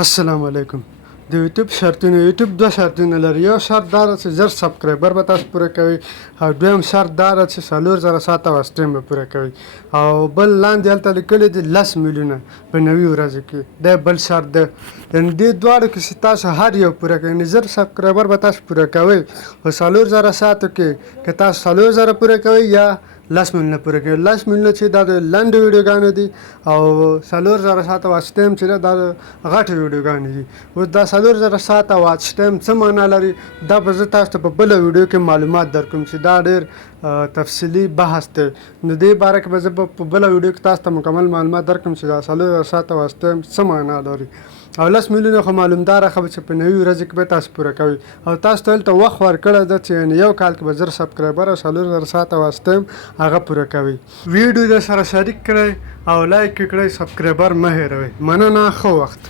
السلام علیکم. د یوټیوب شرطونه یوټیوب دوه شرطونه لري. یو شرط دا ده چې زر سبسکرایبر به تاسو پوره کوئ، او دویم شرط دا ده چې 4000 ساعته واسټیم به پوره کوئ، او بل لاندې هلته لیکلي دي 10 میلیونه په 90 ورځو کې. دا بل شرط ده. یعنې دې دواړو کې چې تاسو هر یو پوره کوئ، یعنې زر سبسکرایبر به تاسو پوره کوئ، په 4000 ساعتو کې که تاسو 4000 پوره کوئ یا 10 میلیونه پوره کوي. 10 میلیونه چې دا د لنډو ویډیوګانو دي، او 4000 ساعته واچ ټایم چې دا د غټو ویډیوګانو دي. اوس دا 4000 ساعته واچ ټایم څه معنا لري، دا به زه تاسو ته په بله ویډیو کې معلومات درکوم چې دا ډېر تفصیلي بحث دی. نو دې باره کې به زه په بله ویډیو کې تاسو ته مکمل معلومات درکوم چې دا 4000 ساعته واچ ټایم څه معنا لري. او 10 میلیونه خو معلومداره خبره چې په 90 ورځو کې به تاسو پوره کوئ، او تاسو ته هلته وخت ورکړی ده چې یعنې یو کال کې به زر سبسکرایبر او 4000 ساعته واچ ټایم هغه پوره کوئ. ویډیو در سره شریک کړئ او لایک یې کړئ، سبسکرایبر مه هېروئ. مننه، ښه وخت.